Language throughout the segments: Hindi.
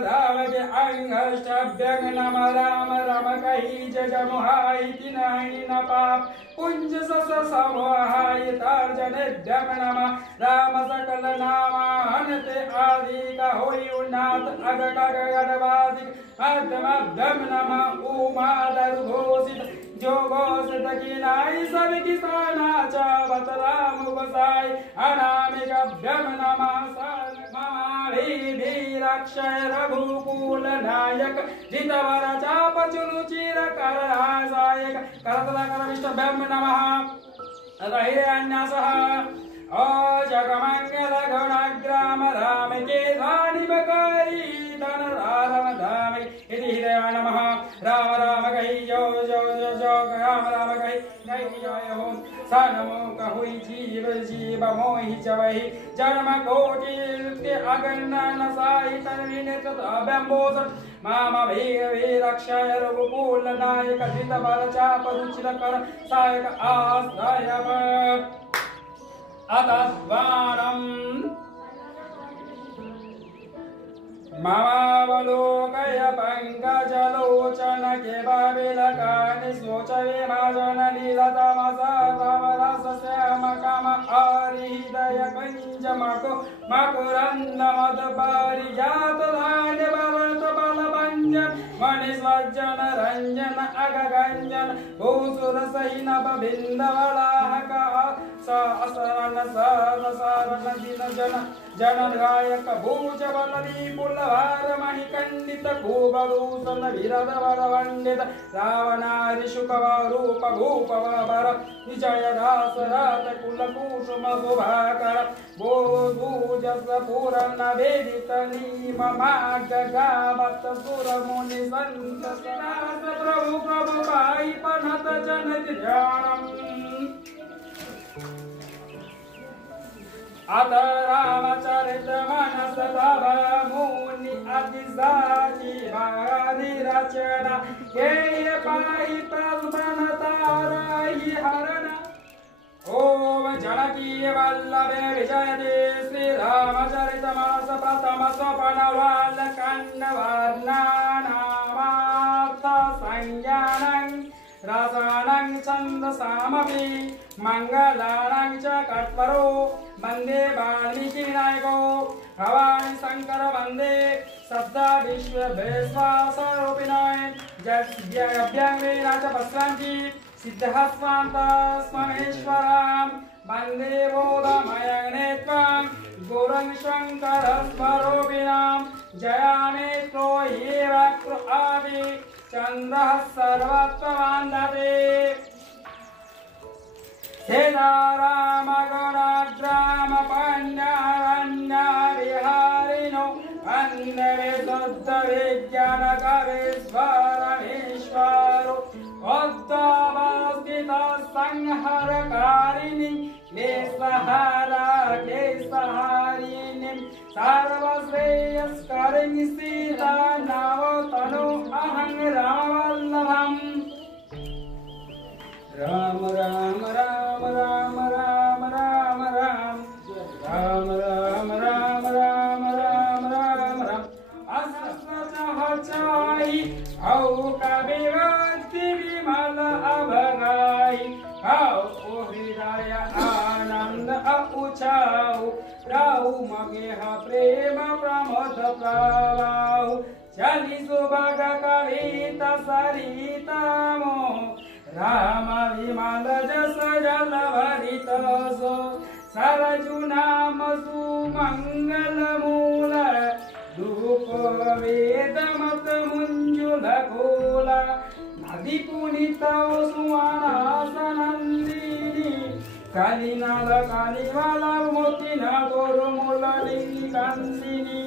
धावके अंगष्टाभ्यंग नम राम राम कही जमुहाई तिनाई न पाप पुंज सस समोहाई तर्जनेभ्यम नम राम सकल नामा हनते आदि का होई उन्नाथ अग गगवादिक मध्यमभ्यम नम उमा दर्घोषित जो घोषित की नाई सब किसाना चावत राम बसाई अनामिकाभ्यम नम रक्षय रघुकुल नायक जितवर चाप चुनु चिर कर आसायक करतला करविष्टभ्यम नमः रहिरण्यसः ओ जगमंगल गणग्राम राम के धानि बकरी धन राम धाम इति हृदय नमः राम राम कहि जो जो जो जो राम राम कहि कहि जय हो स नमो कहुई जीव जीव मोहि चवहि जन्म कोटि के अगणन साहि तनविने तदभ्यंबोस माम वे रक्षय रघुकुल नायक जित बल चाप रुचिर कर सायक आश्रय अतद्वानम् ममावलोकय पंकजलोचन के बाबिलकानि सोचवे माजन लीलतमसा तमरस श्याम काम हृदय कंज मको मकुरंद मद पारिजात धान्य भरत बल भंजन मणिस्वज्जन रंजन अगगंजन भूसुर सही नभ बिंदवलाहक असरण सारण दिन जन जन गायक भूज बलदी पुलभार महि खंडित भूभूषण विरद वर वंदित रावणारि शुकव रूप भूप वर विजय दास रात कुल कुसुम शोभाकर भूजस पूर्ण वेदित नीम माग गावत सुर मुनि संत प्रभु प्रभु पाई पनत जनक ध्यानम अत रामचरित मनस तव मुनि अतिसाची भारी रचना के पाई प्रबन ताराई हरण ओम जनकी वल्लभे विजयते श्री रामचरित मानस प्रथम स्वपन बालकांड वर्णनामार्थ संज्ञानं रसानं छन्दसामपि मंगलानं च कट्वरो वंदे वाल्मीकि नायको भवानी शंकर वंदे सप्ता विश्व विश्वासरूपिणाय जज्ञाव्यांगे राज पश्वांति सिद्धहस्वांत स्महेश्वरां वंदे बोधमयनेत्वां गुरुं शंकर स्वरूपिणां जयानेत्रो ये वक्र आदि चंद्रः सर्वत्ववान्दते राम गणाग्राम पन्यारण्या विहारिणो वन्दे शुद्ध विज्ञान कवीश्वरमीश्वरो उद्धवस्थित संहरकारिणी केशहारा केशहारिणी सर्वश्रेयस्करिणी सीता नवतनु अहं रामवल्लभम् राम राम राम राम राम राम राम राम राम राम राम राम राम असहचाई औ कविवक्ति विमल अभगाई औ हृदय आनंद उछाऊ राहु मगेह प्रेम प्रमोद प्रवाहु चली सुभग कविता सरिता मोह राम विमल जस जल भरित सो सरजु नाम सुमंगल मूल धूप वेद मत मुंजुल गोल नदी पुनित सुवनासनंदिनी कलिनल कलिवल मोतिन तोरु मूल लिंगंदिनी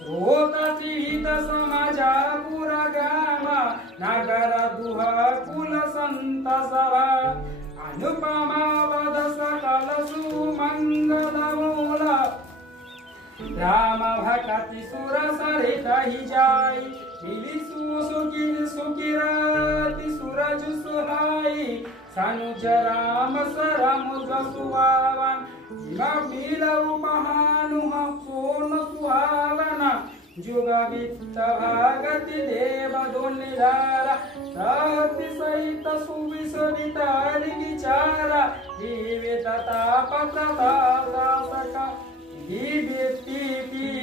सोततीत समाजा पुरगाम नगर दुहा कुल संत सभा अनुपमा पद सकल सुमंगल मूल राम भक्ति सुर सरित ही जाई मिली सुखी सुखिराति सूरज सुहाई सनुज राम सरमुज सुहावन मिलऊ महानुह पूर्ण सुहावना जुग वित्त भागति देव दोनिधारा सति सहित सुविसरितारि विचारा विविधता पत्रता दासका विवेकी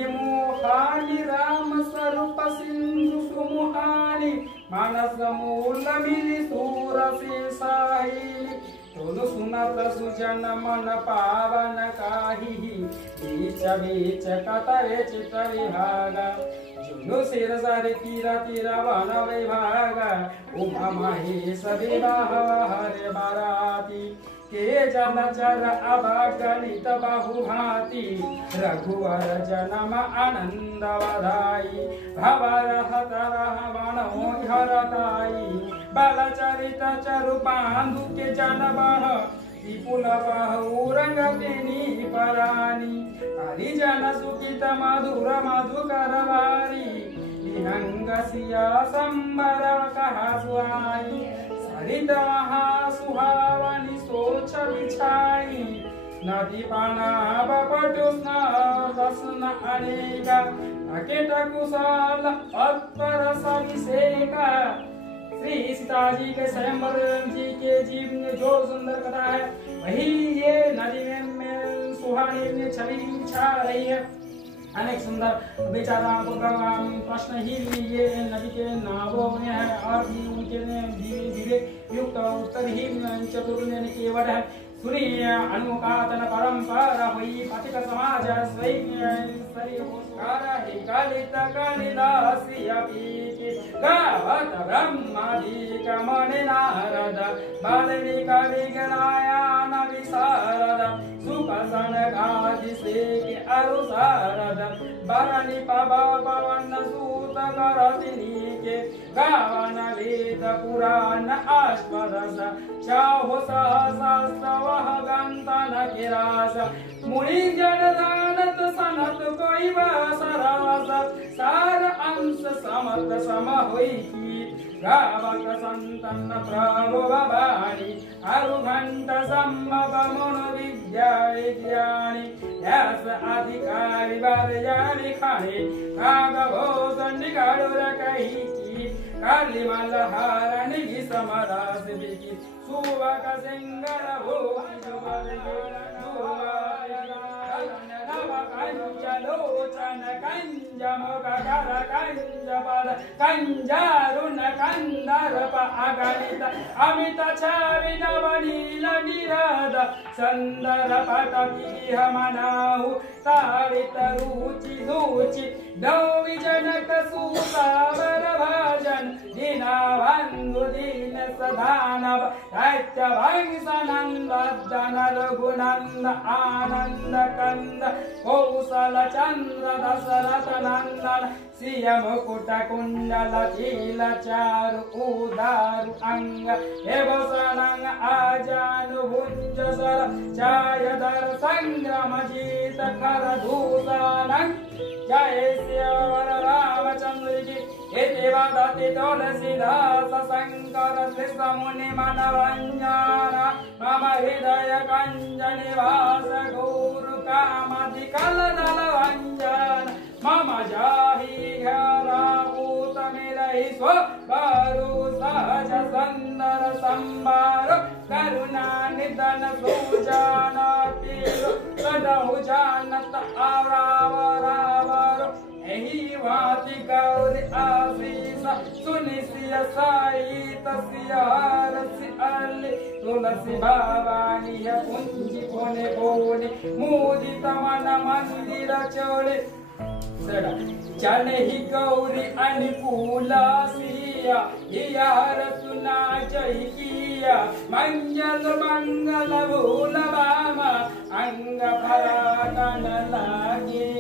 मोहानि राम स्वरूप सिंधु सुमुहानि मानस मूल मिली सूरसी साहिनी तोनु सुनत सुजन मन पावन काही बीच बीच कतरे चित्र विभागा जुनु सिर सारे तीरा तीरा वन विभागा उमा महेश विवाह हरे बाराती के जन चर अभागणित बहुभाति रघुवर जन्म आनंद बधाई भवर हतर वनो हरताई बलचरित चरु पांडु के जन बह विपुल बहुरंग पेनी परानी हरिजन सुखित मधुर मधुकर वारी विहंग सिया संबर कहा सुहाई सरित महा सुहावनी सोच बिछाई नदी पानाव पटु स्नान अनेका अकेट कुशल अत्पर सविशेका श्री सीताजी के स्वयंवर जी के जीवन में जो सुंदर कथा है वही ये नदी में सुहानी छवि छा रही है। अनेक सुंदर बेचारा प्रश्न ही ये नदी के नावों में है और भी उनके धीरे युक्त उत्तर ही चतुर्थ केवट है। सुनिय अनुकातन परंपरा हुई पथिक समाज कालित कालिदासी गावत ब्रह्मादिक मणि नारद बाल्मीक विज्ञान विशारद सुखसन गादि से अरुसारद बरनि पवन सूत करतिनी के गावन वेद पुराण अष्टदश चाहो सहस्र वह गंतन किरास मुनि जन दानत सनत कोई सरस सार अंश समत सम हुई की गावक संतन प्रभु भवानी अरुघंट सम्भव मन विद्या ज्ञानी यस अधिकारी वर्यानि खाने काग भोजन निगाड़ुर कही की काली मलहारनि समरास बिकी सुवक सिंगर भोगी जुगल लोचन कंज मुख कर कंज बल कंजारुन कंदर अगणित अमित छवि नवनील निरद सुंदर पटपीह मनाहु तारित रुचि धूचि नौवि जनक सुसावर भजन दीना बंधु दीन सदानव दैत्य भंसनंद धन रघुनंद आनंद कंद कौशल चंद्र दशरथ नंदन सिय मुकुट कुंडल कील चारु उदारु अंग एवसनंग आजानु भुज सर छायधर संग्राम जीत कर दूषणं जय श्यावर रामचंद्र की इतिवदति तुलसीदास शंकर कृष्ण मुनि मनोरंजन मम हृदय कंज निवास गुरु कामधि कलदल भंजन मम जाहि घराभूत मिलहि स्वरु सहज सुंदर संभार करुणा निधन सुजान पीर सदहु जानत आवरावरावर एहि भांति गौर आशीष सुनि सिय सहित सियारसि अल्लि तुलसी भवानी कुंजी कोने कोने मुदित मन मंदिर चोले जनहि गौरी अनुकूला सिया यार सुना जय किया मंगल मंगल भूल बामा अंग भरा लागे।